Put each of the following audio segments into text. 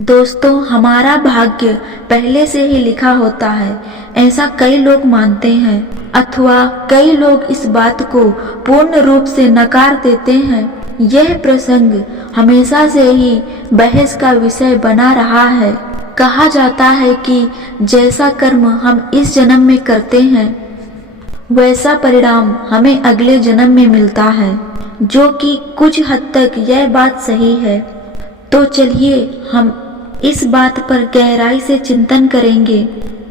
दोस्तों, हमारा भाग्य पहले से ही लिखा होता है, ऐसा कई लोग मानते हैं अथवा कई लोग इस बात को पूर्ण रूप से नकार देते हैं। यह प्रसंग हमेशा से ही बहस का विषय बना रहा है। कहा जाता है कि जैसा कर्म हम इस जन्म में करते हैं वैसा परिणाम हमें अगले जन्म में मिलता है, जो कि कुछ हद तक यह बात सही है। तो चलिए हम इस बात पर गहराई से चिंतन करेंगे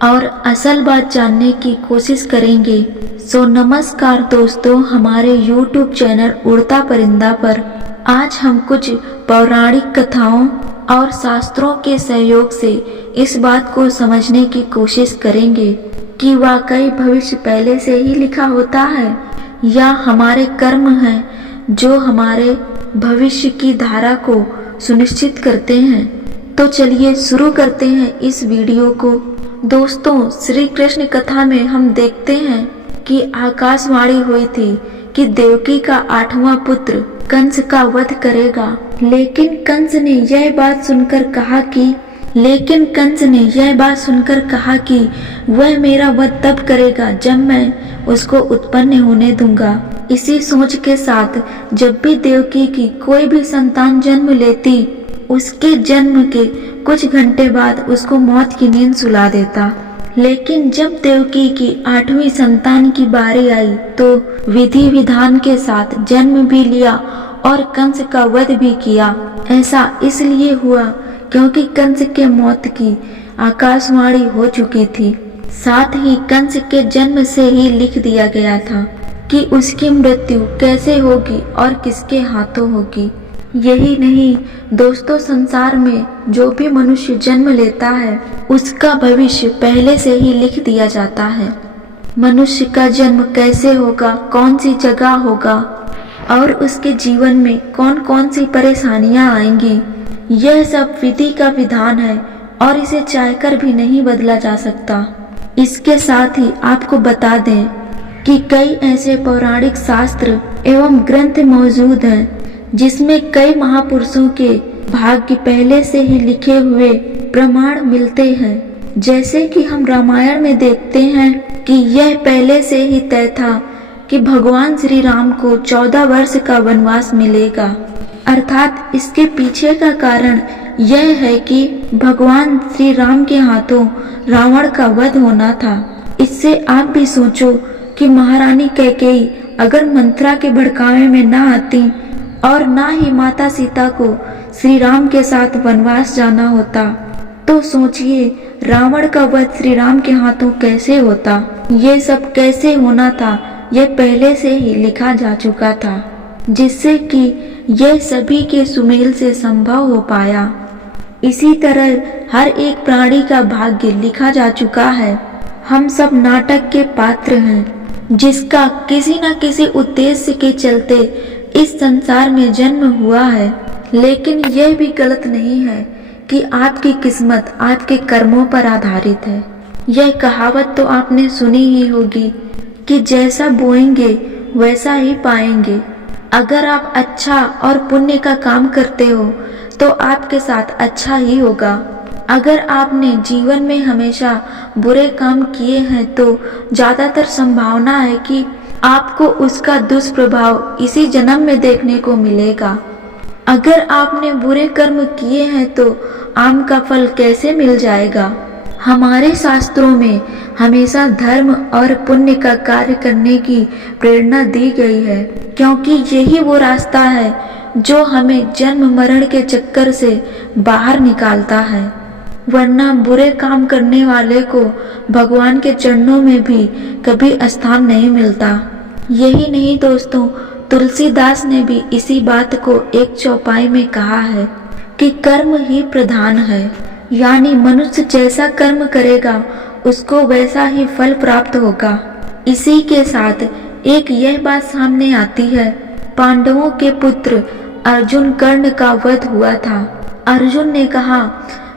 और असल बात जानने की कोशिश करेंगे। सो नमस्कार दोस्तों, हमारे YouTube चैनल उड़ता परिंदा पर आज हम कुछ पौराणिक कथाओं और शास्त्रों के सहयोग से इस बात को समझने की कोशिश करेंगे कि वाकई भविष्य पहले से ही लिखा होता है या हमारे कर्म हैं जो हमारे भविष्य की धारा को सुनिश्चित करते हैं। तो चलिए शुरू करते हैं इस वीडियो को। दोस्तों, श्री कृष्ण कथा में हम देखते हैं कि आकाशवाणी हुई थी कि देवकी का 8वां पुत्र कंस का वध करेगा, लेकिन कंस ने यह बात सुनकर कहा कि वह मेरा वध तब करेगा जब मैं उसको उत्पन्न होने दूंगा। इसी सोच के साथ जब भी देवकी की कोई भी संतान जन्म लेती, उसके जन्म के कुछ घंटे बाद उसको मौत की नींद सुला देता। लेकिन जब देवकी की 8वीं संतान की बारी आई तो विधि विधान के साथ जन्म भी लिया और कंस का वध भी किया। ऐसा इसलिए हुआ क्योंकि कंस के मौत की आकाशवाणी हो चुकी थी। साथ ही कंस के जन्म से ही लिख दिया गया था कि उसकी मृत्यु कैसे होगी और किसके हाथों होगी। यही नहीं दोस्तों, संसार में जो भी मनुष्य जन्म लेता है उसका भविष्य पहले से ही लिख दिया जाता है। मनुष्य का जन्म कैसे होगा, कौन सी जगह होगा और उसके जीवन में कौन कौन सी परेशानियां आएंगी, यह सब विधि का विधान है और इसे चाहकर भी नहीं बदला जा सकता। इसके साथ ही आपको बता दें कि कई ऐसे पौराणिक शास्त्र एवं ग्रंथ मौजूद हैं जिसमें कई महापुरुषों के भाग्य पहले से ही लिखे हुए प्रमाण मिलते हैं। जैसे कि हम रामायण में देखते हैं कि यह पहले से ही तय था कि भगवान श्री राम को 14 वर्ष का वनवास मिलेगा। अर्थात इसके पीछे का कारण यह है कि भगवान श्री राम के हाथों रावण का वध होना था। इससे आप भी सोचो कि महारानी कैकेयी अगर मंथरा के भड़कावे में न आती और ना ही माता सीता को श्री राम के साथ वनवास जाना होता, तो सोचिए रावण का वध श्री राम के हाथों कैसे होता। ये सब कैसे होना था, यह पहले से ही लिखा जा चुका था, जिससे कि यह सभी के सुमेल से संभव हो पाया। इसी तरह हर एक प्राणी का भाग्य लिखा जा चुका है। हम सब नाटक के पात्र हैं, जिसका किसी न किसी उद्देश्य के चलते इस संसार में जन्म हुआ है। लेकिन यह भी गलत नहीं है कि आपकी किस्मत आपके कर्मों पर आधारित है। यह कहावत तो आपने सुनी ही होगी कि जैसा बोएंगे वैसा ही पाएंगे। अगर आप अच्छा और पुण्य का काम करते हो तो आपके साथ अच्छा ही होगा। अगर आपने जीवन में हमेशा बुरे काम किए हैं तो ज्यादातर संभावना है कि आपको उसका दुष्प्रभाव इसी जन्म में देखने को मिलेगा। अगर आपने बुरे कर्म किए हैं तो आम का फल कैसे मिल जाएगा। हमारे शास्त्रों में हमेशा धर्म और पुण्य का कार्य करने की प्रेरणा दी गई है, क्योंकि यही वो रास्ता है जो हमें जन्म मरण के चक्कर से बाहर निकालता है। वरना बुरे काम करने वाले को भगवान के चरणों में भी कभी स्थान नहीं मिलता। यही नहीं दोस्तों, तुलसीदास ने भी इसी बात को एक चौपाई में कहा है कि कर्म ही प्रधान है, यानी मनुष्य जैसा कर्म करेगा उसको वैसा ही फल प्राप्त होगा। इसी के साथ एक यह बात सामने आती है, पांडवों के पुत्र अर्जुन कर्ण का वध हुआ था। अर्जुन ने कहा,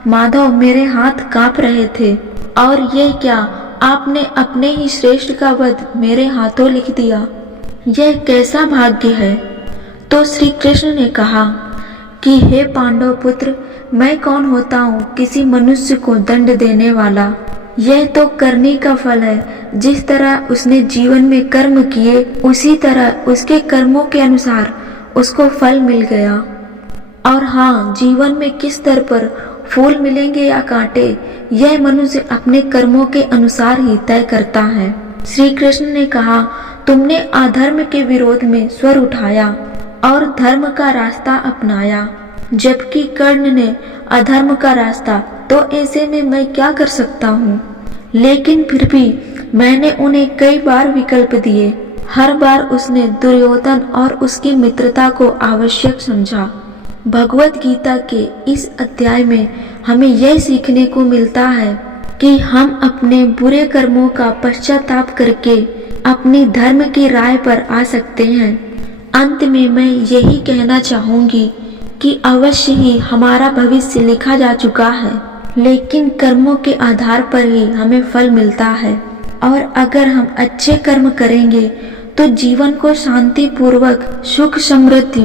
माधव मेरे हाथ कांप रहे थे और यह क्या, आपने अपने ही श्रेष्ठ का वध मेरे हाथों लिख दिया, यह कैसा भाग्य है। तो श्री कृष्ण ने कहा कि हे पांडव पुत्र, मैं कौन होता हूँ किसी मनुष्य को दंड देने वाला। यह तो करनी का फल है। जिस तरह उसने जीवन में कर्म किए उसी तरह उसके कर्मों के अनुसार उसको फल मिल गया। और हाँ, जीवन में किस स्तर पर फूल मिलेंगे या कांटे, यह मनुष्य अपने कर्मों के अनुसार ही तय करता है। श्री कृष्ण ने कहा, तुमने अधर्म के विरोध में स्वर उठाया और धर्म का रास्ता अपनाया, जबकि कर्ण ने अधर्म का रास्ता, तो ऐसे में मैं क्या कर सकता हूँ। लेकिन फिर भी मैंने उन्हें कई बार विकल्प दिए। हर बार उसने दुर्योधन और उसकी मित्रता को आवश्यक समझा। भगवत गीता के इस अध्याय में हमें यह सीखने को मिलता है कि हम अपने बुरे कर्मों का पश्चाताप करके अपनी धर्म की राह पर आ सकते हैं। अंत में मैं यही कहना चाहूंगी कि अवश्य ही हमारा भविष्य लिखा जा चुका है, लेकिन कर्मों के आधार पर ही हमें फल मिलता है। और अगर हम अच्छे कर्म करेंगे तो जीवन को शांति पूर्वक सुख समृद्धि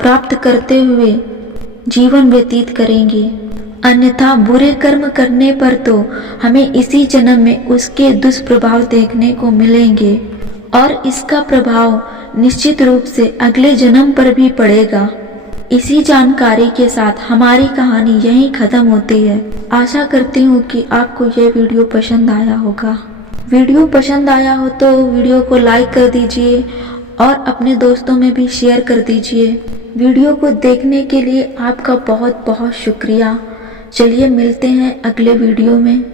प्राप्त करते हुए जीवन व्यतीत करेंगे। अन्यथा बुरे कर्म करने पर तो हमें इसी जन्म में उसके दुष्प्रभाव देखने को मिलेंगे और इसका प्रभाव निश्चित रूप से अगले जन्म पर भी पड़ेगा। इसी जानकारी के साथ हमारी कहानी यहीं खत्म होती है। आशा करती हूँ कि आपको यह वीडियो पसंद आया होगा। वीडियो पसंद आया हो तो वीडियो को लाइक कर दीजिए और अपने दोस्तों में भी शेयर कर दीजिए। वीडियो को देखने के लिए आपका बहुत बहुत शुक्रिया। चलिए मिलते हैं अगले वीडियो में।